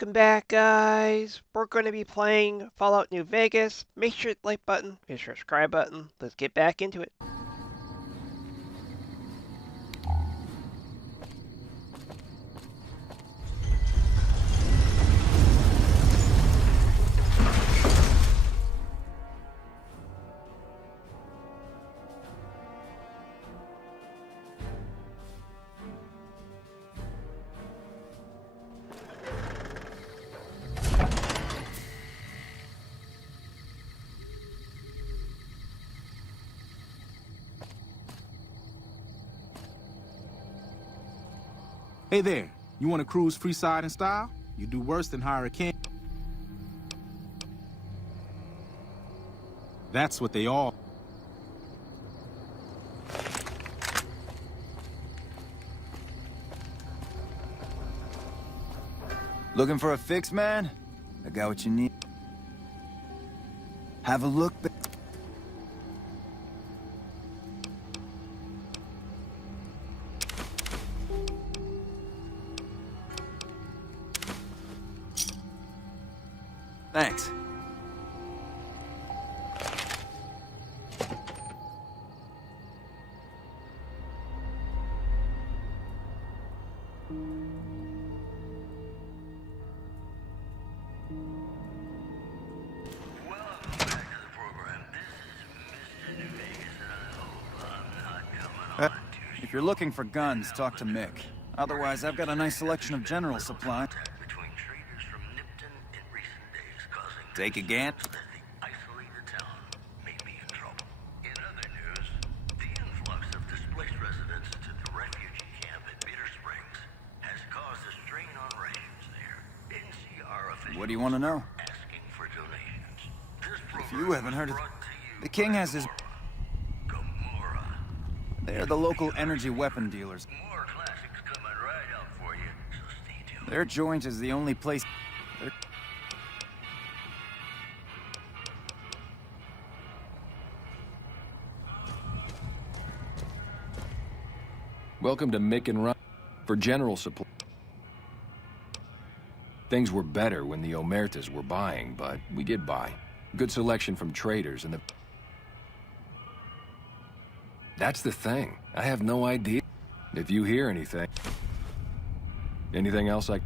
Welcome back, guys. We're going to be playing Fallout New Vegas. Make sure to hit the like button, hit the subscribe button. Let's get back into it. Hey there, you want to cruise freeside in style? You do worse than hire a king. That's what they all... Looking for a fix, man? I got what you need. Have a look. Thanks. If you're looking for guns, talk to Mick. Otherwise, I've got a nice selection of general supply. Take a gan. Isolated town may be in trouble. In other news, the influx of displaced residents to the refugee camp at Bitter Springs has caused a strain on rations there. NCR officials What do you want to know? asking for donations. If you haven't heard of... The king has his... Gamora. They're the local energy weapon dealers. More classics coming right up for you, so stay tuned. Their joint is the only place... Welcome to Mick and Run for general supply. Things were better when the Omertas were buying, but we get by. Good selection from traders and the... That's the thing. I have no idea. If you hear anything... Anything else I...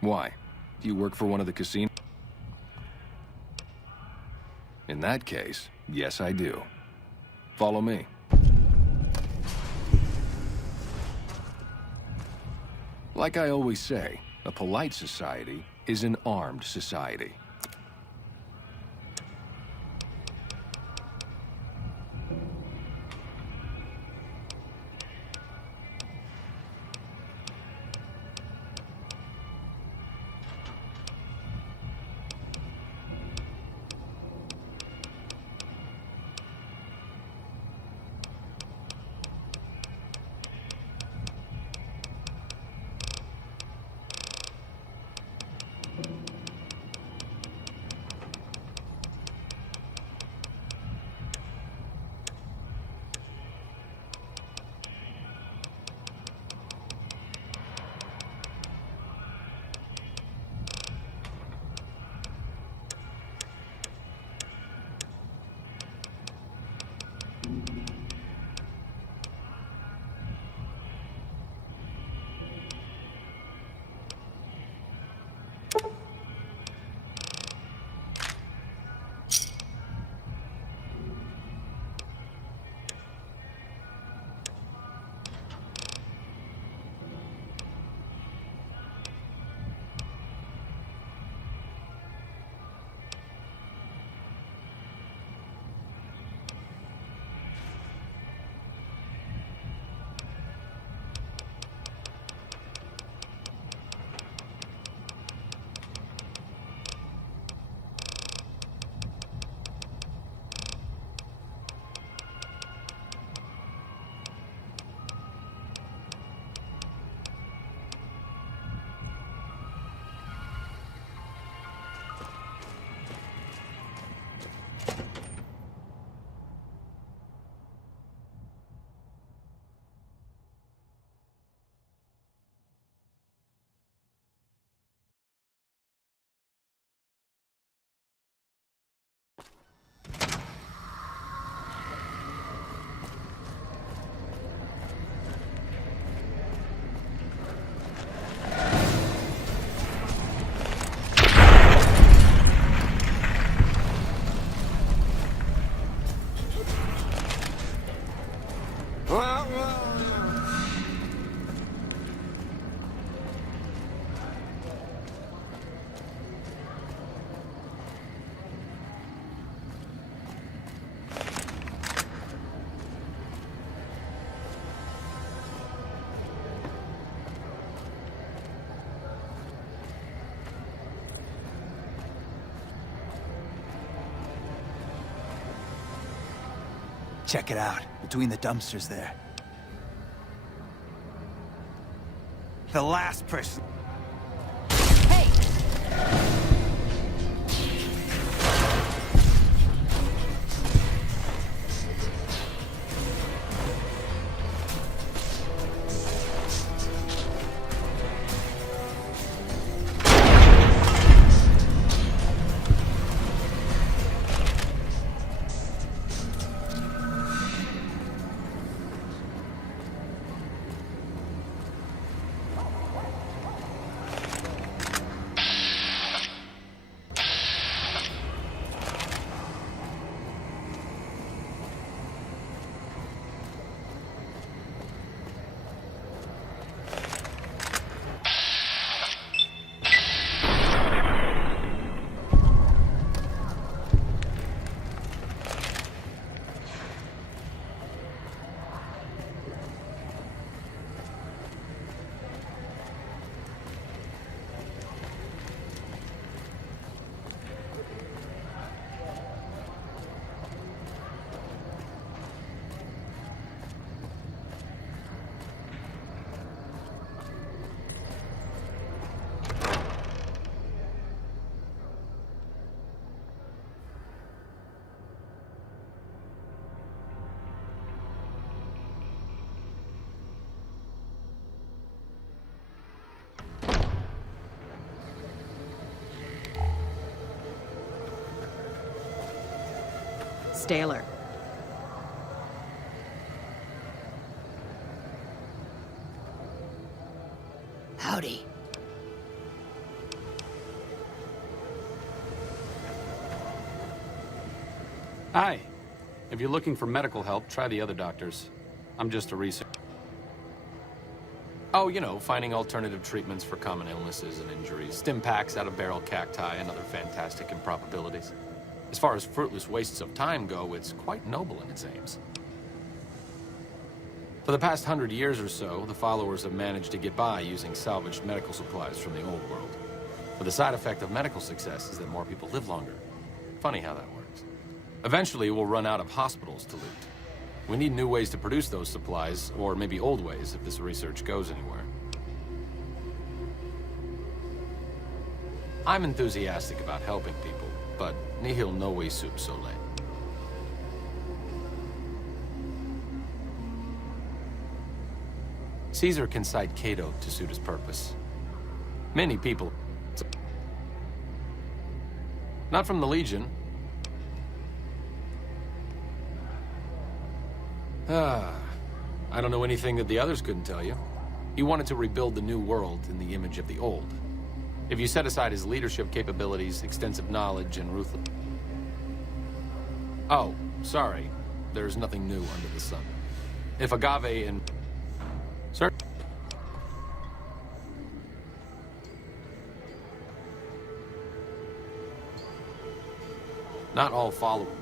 Why? Do you work for one of the casinos? In that case, yes, I do. Follow me. Like I always say, a polite society is an armed society. Check it out, between the dumpsters there. The last person. Staler. Howdy. Hi. If you're looking for medical help, try the other doctors. I'm just a researcher. Oh, you know, finding alternative treatments for common illnesses and injuries, stim packs out of barrel cacti, and other fantastic improbabilities. As far as fruitless wastes of time go, it's quite noble in its aims. For the past 100 years or so, the followers have managed to get by using salvaged medical supplies from the old world. But the side effect of medical success is that more people live longer. Funny how that works. Eventually, we'll run out of hospitals to loot. We need new ways to produce those supplies, or maybe old ways if this research goes anywhere. I'm enthusiastic about helping people, but nihil novi sub sole. Caesar can cite Cato to suit his purpose. Many people... Not from the Legion. I don't know anything that the others couldn't tell you. He wanted to rebuild the new world in the image of the old. If you set aside his leadership capabilities, extensive knowledge, and ruthless... Oh, sorry. There's nothing new under the sun. If Agave and... Sir? Not all followers.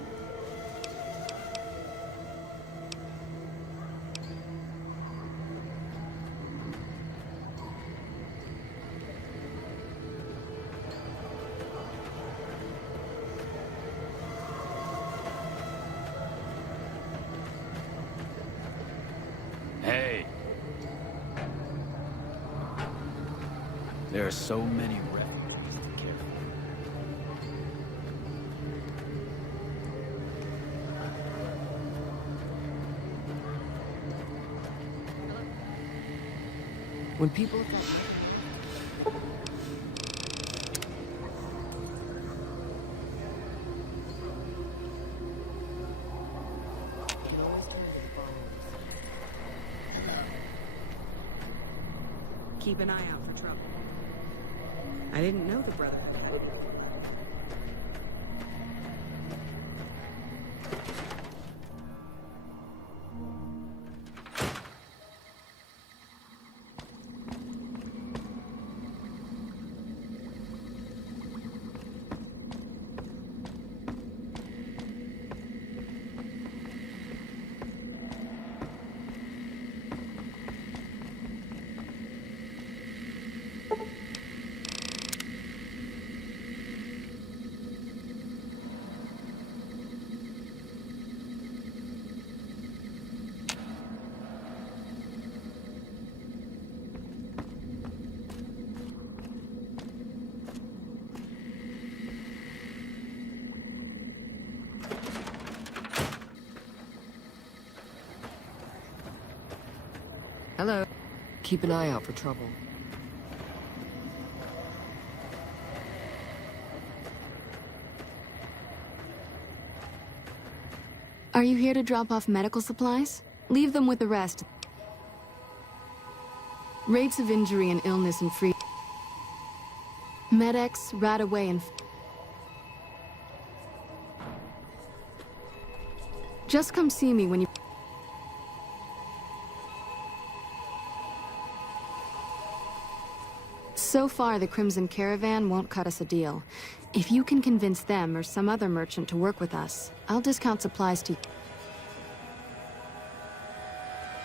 Hey. There are so many refugees to care for. When people have got... Keep an eye out for trouble. I didn't know the Brotherhood. Hello. Keep an eye out for trouble. Are you here to drop off medical supplies? Leave them with the rest. Rates of injury and illness and free. Med-X, Radaway, and... Just come see me when you... So far, the Crimson Caravan won't cut us a deal. If you can convince them or some other merchant to work with us, I'll discount supplies to you.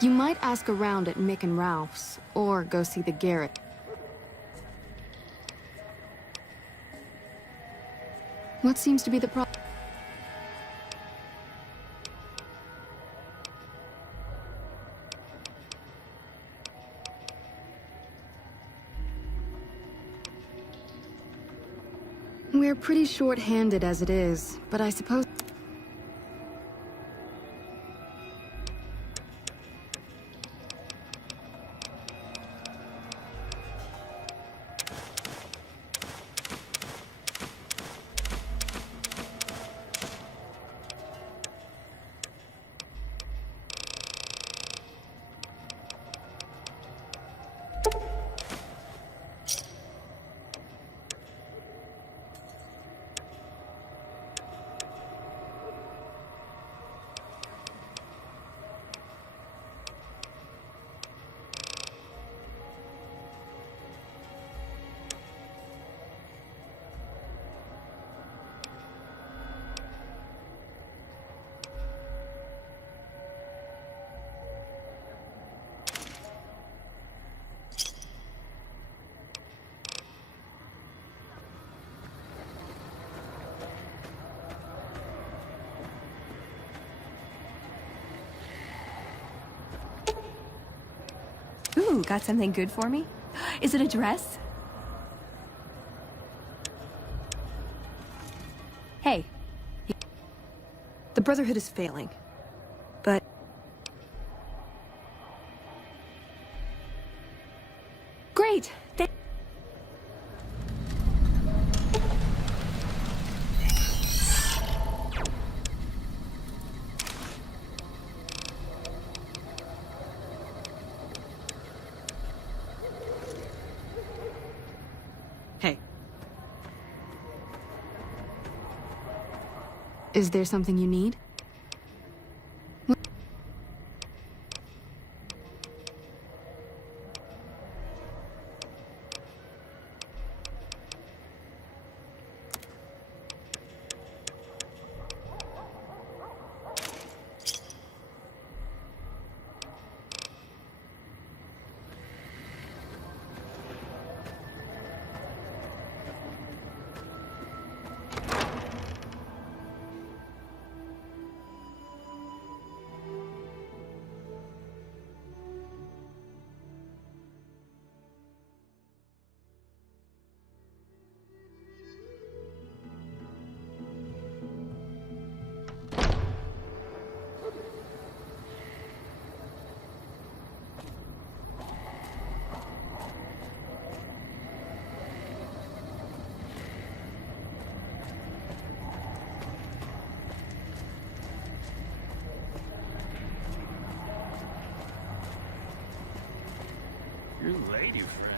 You might ask around at Mick and Ralph's, or go see the Garrett. What seems to be the problem? We're pretty short-handed as it is, but I suppose... Ooh, got something good for me? Is it a dress? Hey. The Brotherhood is failing. But... Great! Hey. Is there something you need? Your lady friend.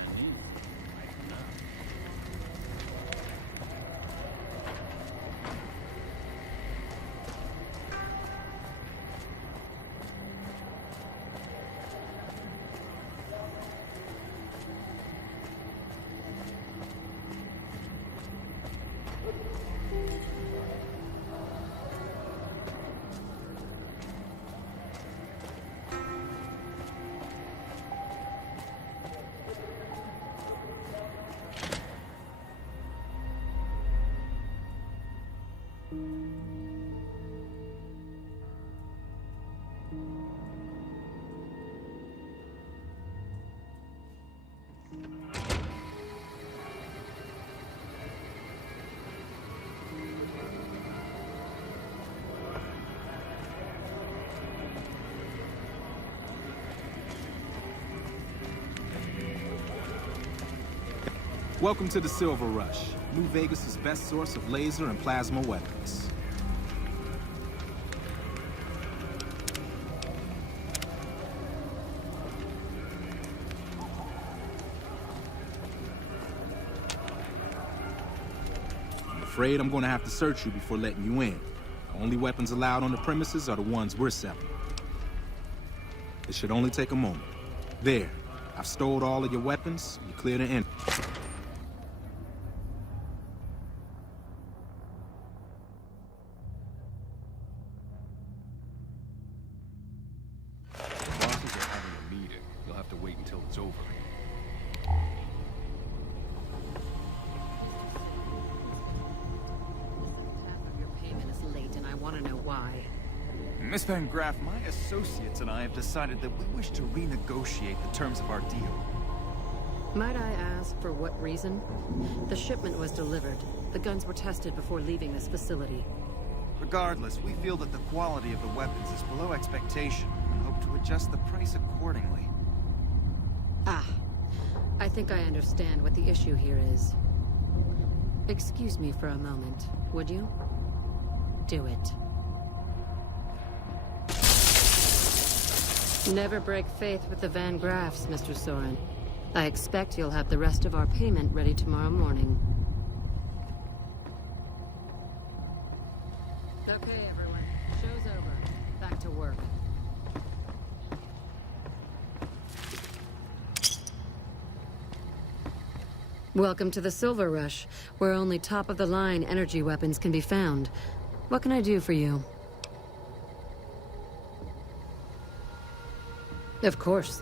Welcome to the Silver Rush, New Vegas' best source of laser and plasma weapons. I'm afraid I'm gonna have to search you before letting you in. The only weapons allowed on the premises are the ones we're selling. It should only take a moment. There, I've stowed all of your weapons. You clear the end. Bosses are having a meeting. You'll have to wait until it's over. Half of your payment is late, and I want to know why. Miss Van Graff, my associates and I have decided that we wish to renegotiate the terms of our deal. Might I ask for what reason? The shipment was delivered. The guns were tested before leaving this facility. Regardless, we feel that the quality of the weapons is below expectation and hope to adjust the price accordingly. Ah, I think I understand what the issue here is. Excuse me for a moment, would you? Do it. Never break faith with the Van Graffs, Mr. Soren. I expect you'll have the rest of our payment ready tomorrow morning. Okay, everyone. Show's over. Back to work. Welcome to the Silver Rush, where only top-of-the-line energy weapons can be found. What can I do for you? Of course.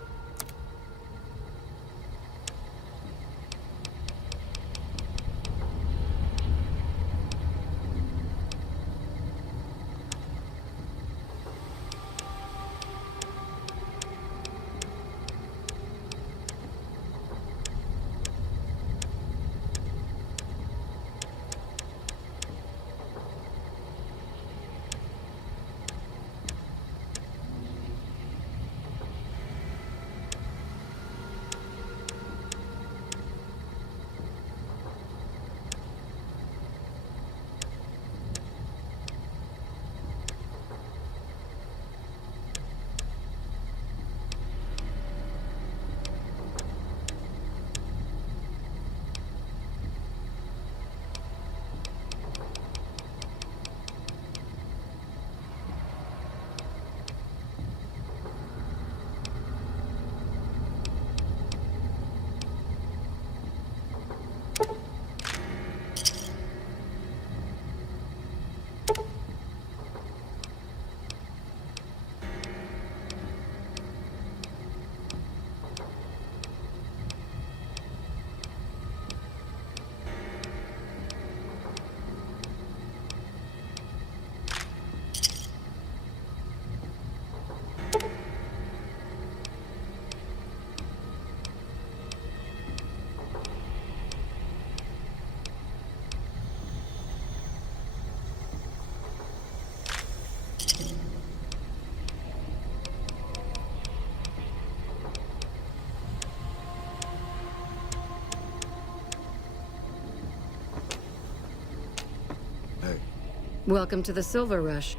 Welcome to the Silver Rush.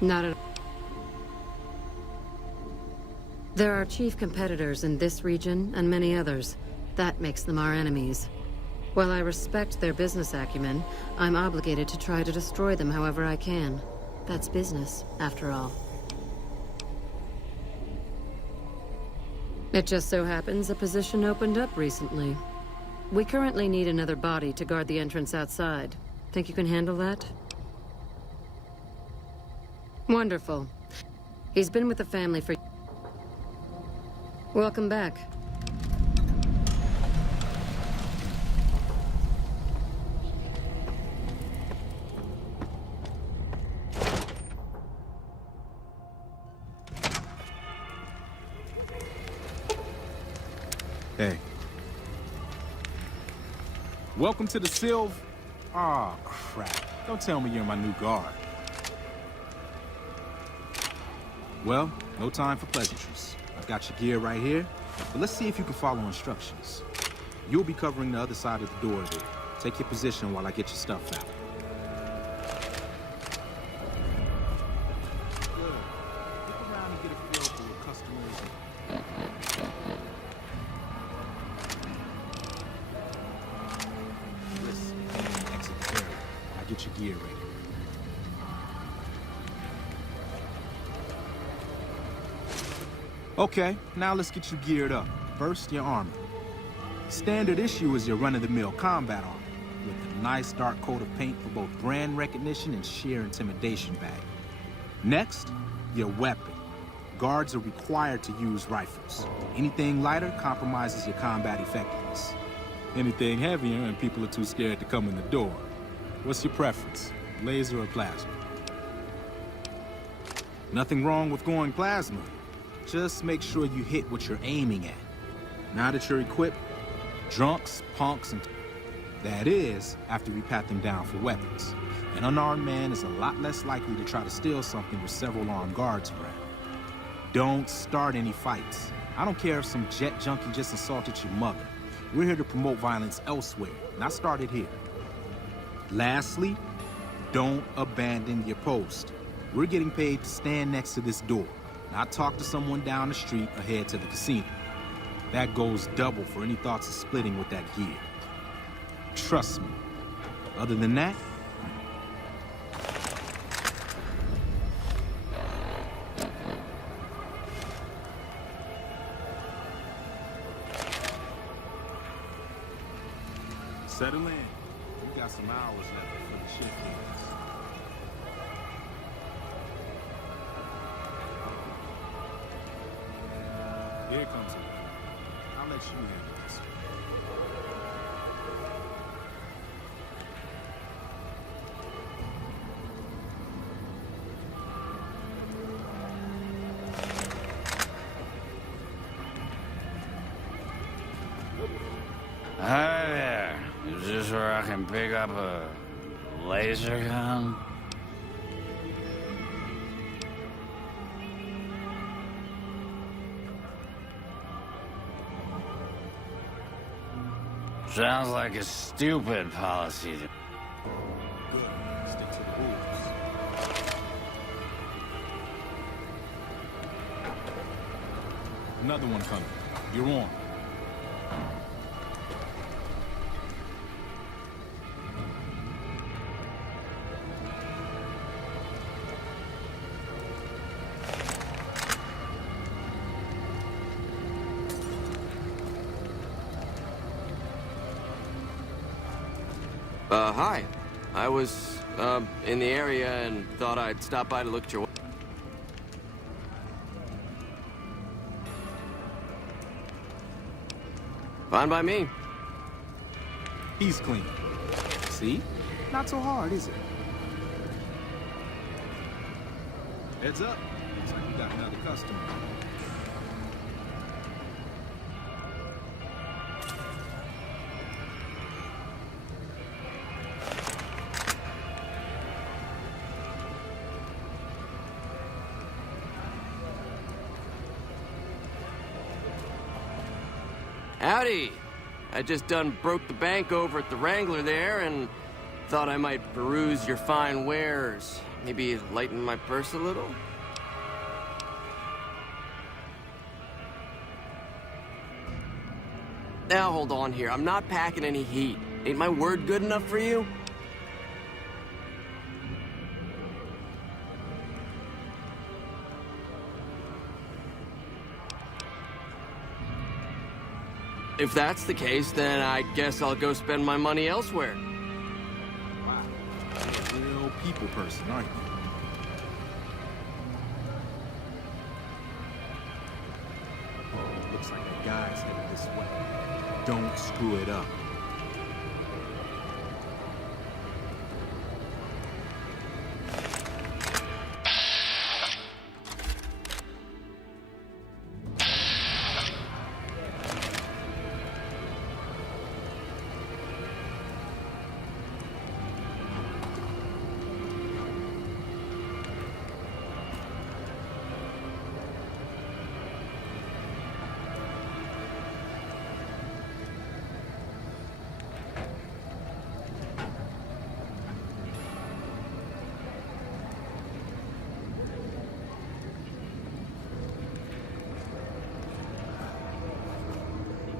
Not at all. There are chief competitors in this region and many others. That makes them our enemies. While I respect their business acumen, I'm obligated to try to destroy them however I can. That's business, after all. It just so happens a position opened up recently. We currently need another body to guard the entrance outside. Think you can handle that? Wonderful. He's been with the family for... Welcome back. Hey. Welcome to the Silv... Aw, crap. Don't tell me you're my new guard. Well, no time for pleasantries. I've got your gear right here. But let's see if you can follow instructions. You'll be covering the other side of the door there. Take your position while I get your stuff out. Good. Look around and get a feel for your customers. Listen, and exit the area. I get your gear ready. Okay, now let's get you geared up. First, your armor. Standard issue is your run-of-the-mill combat armor, with a nice dark coat of paint for both brand recognition and sheer intimidation value. Next, your weapon. Guards are required to use rifles. Anything lighter compromises your combat effectiveness. Anything heavier and people are too scared to come in the door. What's your preference, laser or plasma? Nothing wrong with going plasma. Just make sure you hit what you're aiming at. Now that you're equipped, drunks, punks, and... That is, after we pat them down for weapons. An unarmed man is a lot less likely to try to steal something with several armed guards around. Don't start any fights. I don't care if some jet junkie just assaulted your mother. We're here to promote violence elsewhere, not start it here. Lastly, don't abandon your post. We're getting paid to stand next to this door, not talk to someone down the street or head to the casino. That goes double for any thoughts of splitting with that gear. Trust me. Other than that, settle in. We got some hours left before the shift ends. Here comes it. I'll let you handle this. Hi there. Is this where I can pick up a laser gun? Sounds like a stupid policy to... Good. Stick to the rules. Another one coming. You're on. Hi. I was, in the area and thought I'd stop by to look at your... Fine by me. He's clean. See? Not so hard, is it? Heads up. Looks like we got another customer. Howdy! I just done broke the bank over at the Wrangler there and thought I might peruse your fine wares. Maybe lighten my purse a little? Now hold on here, I'm not packing any heat. Ain't my word good enough for you? If that's the case, then I guess I'll go spend my money elsewhere. Wow. You're a real people person, aren't you? Looks like the guy's headed this way. Don't screw it up.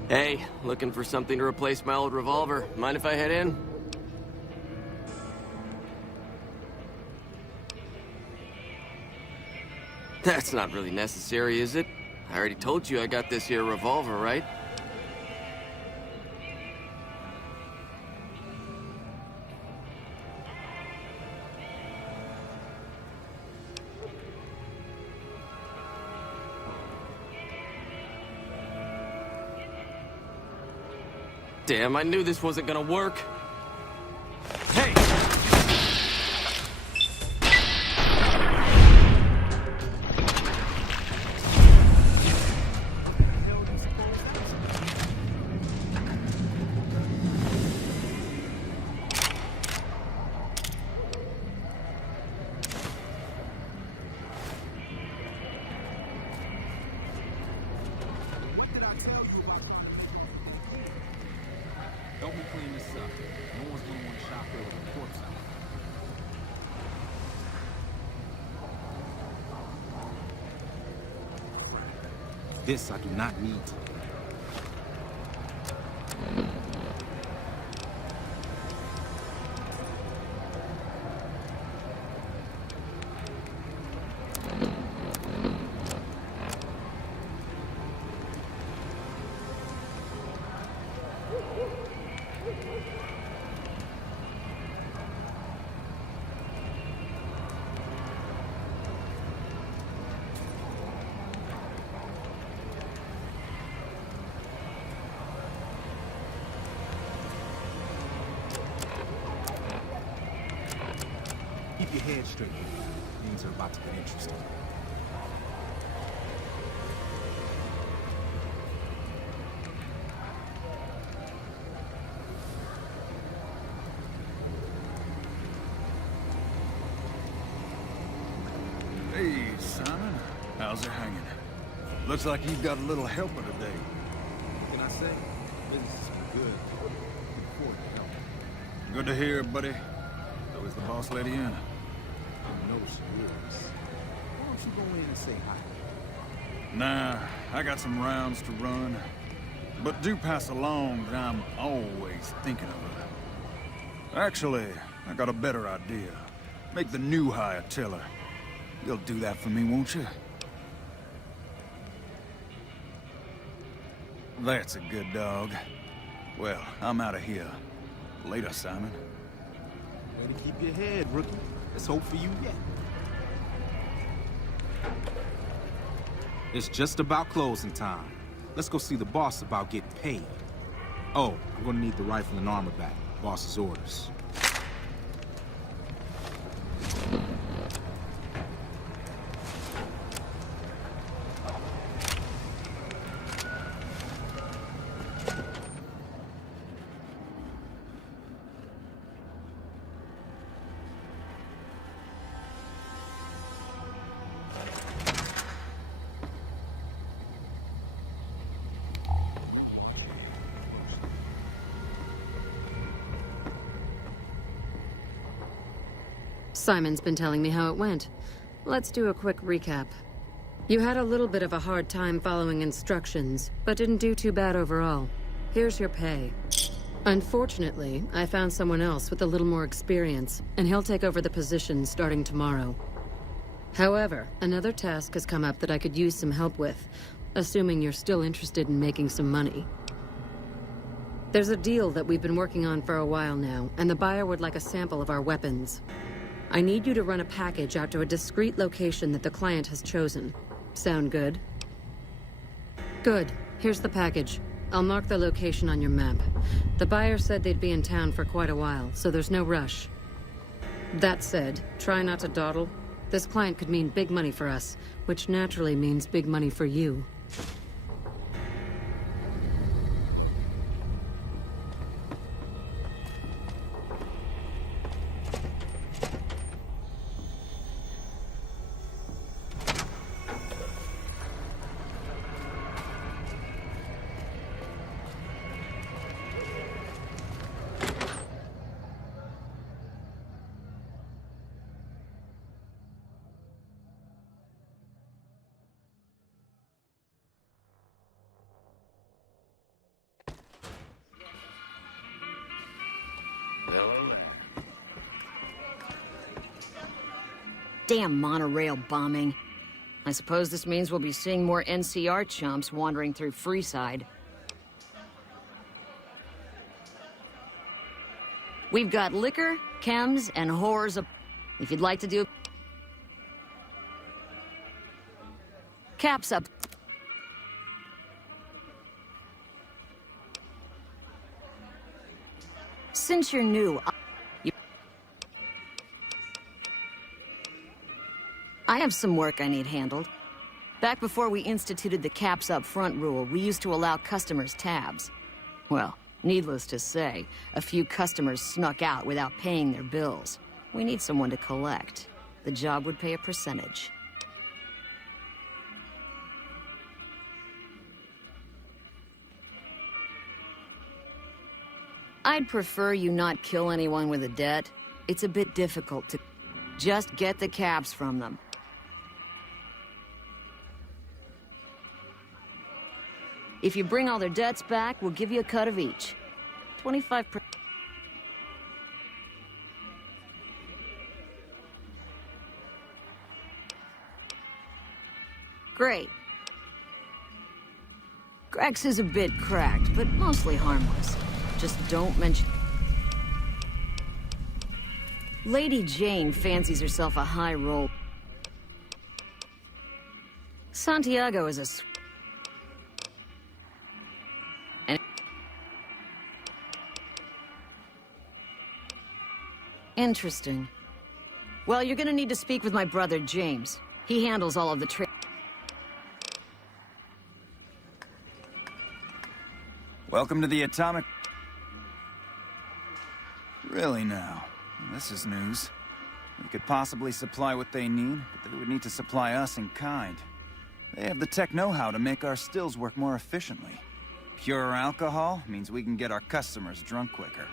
Hey, looking for something to replace my old revolver. Mind if I head in? That's not really necessary, is it? I already told you I got this here revolver, right? Damn, I knew this wasn't gonna work. Hey! Help me clean this up. No one's gonna want to shop there with a corpse out. This I do not need to. Keep your head straight. Things are about to get interesting. Hey, Simon. How's it hanging? Looks like you've got a little helper today. What can I say? Business is pretty good. Looking forward to help. Good to hear, buddy. So is the boss lady in? I know she is. Why don't you go in and say hi? Nah, I got some rounds to run. But do pass along that I'm always thinking of her. Actually, I got a better idea. Make the new hire tell her. You'll do that for me, won't you? That's a good dog. Well, I'm out of here. Later, Simon. Way to keep your head, rookie. Let's hope for you yet. It's just about closing time. Let's go see the boss about getting paid. Oh, I'm gonna need the rifle and armor back. Boss's orders. Simon's been telling me how it went. Let's do a quick recap. You had a little bit of a hard time following instructions, but didn't do too bad overall. Here's your pay. Unfortunately, I found someone else with a little more experience, and he'll take over the position starting tomorrow. However, another task has come up that I could use some help with, assuming you're still interested in making some money. There's a deal that we've been working on for a while now, and the buyer would like a sample of our weapons. I need you to run a package out to a discrete location that the client has chosen. Sound good? Good. Here's the package. I'll mark the location on your map. The buyer said they'd be in town for quite a while, so there's no rush. That said, try not to dawdle. This client could mean big money for us, which naturally means big money for you. Damn monorail bombing. I suppose this means we'll be seeing more NCR chumps wandering through Freeside. We've got liquor, chems, and whores. If you'd like to do... Caps up. Since you're new, I have some work I need handled. Back before we instituted the caps up front rule, we used to allow customers tabs. Well, needless to say, a few customers snuck out without paying their bills. We need someone to collect. The job would pay a percentage. I'd prefer you not kill anyone with a debt. It's a bit difficult to... Just get the caps from them. If you bring all their debts back, we'll give you a cut of each. 25%. Great. Grex is a bit cracked, but mostly harmless. Just don't mention... Lady Jane fancies herself a high roll. Santiago is a... Interesting. Well, you're gonna need to speak with my brother, James. He handles all of the trade. Welcome to the Atomic... Really now? This is news. We could possibly supply what they need, but they would need to supply us in kind. They have the tech know-how to make our stills work more efficiently. Pure alcohol means we can get our customers drunk quicker.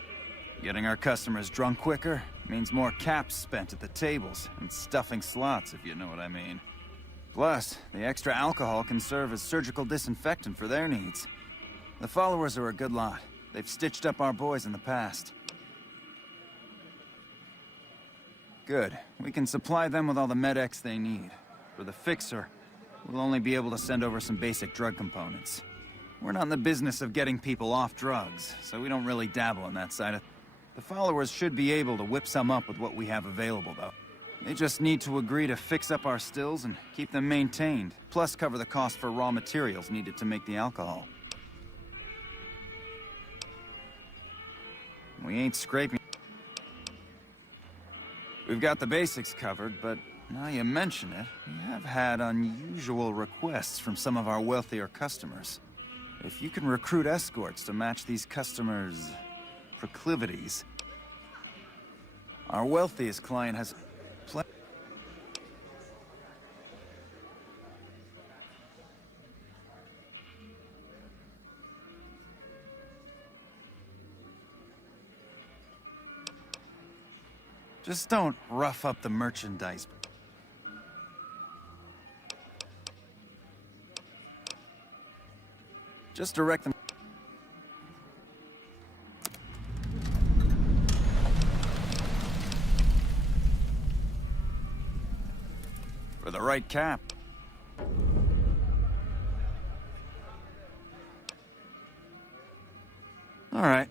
Getting our customers drunk quicker means more caps spent at the tables and stuffing slots, if you know what I mean. Plus, the extra alcohol can serve as surgical disinfectant for their needs. The followers are a good lot. They've stitched up our boys in the past. Good. We can supply them with all the med-X they need. For the fixer, we'll only be able to send over some basic drug components. We're not in the business of getting people off drugs, so we don't really dabble in that side of... The followers should be able to whip some up with what we have available, though. They just need to agree to fix up our stills and keep them maintained, plus cover the cost for raw materials needed to make the alcohol. We ain't scraping... We've got the basics covered, but now you mention it, we have had unusual requests from some of our wealthier customers. If you can recruit escorts to match these customers' proclivities, our wealthiest client has... Just don't rough up the merchandise. Just direct them. For the right cap. All right.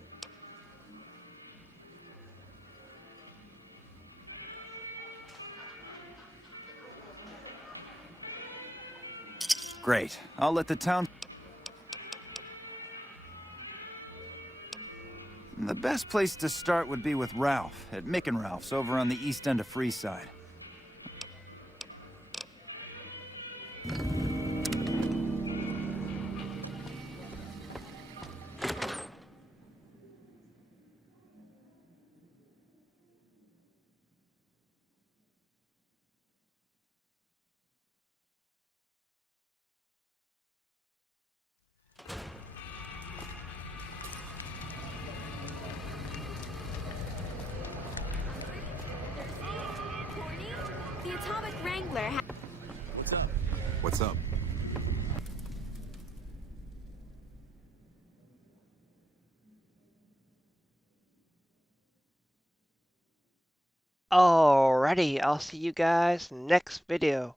Great. I'll let the town... The best place to start would be with Ralph, at Mick and Ralph's over on the east end of Freeside. The Atomic Wrangler What's up? What's up? Alrighty, I'll see you guys next video.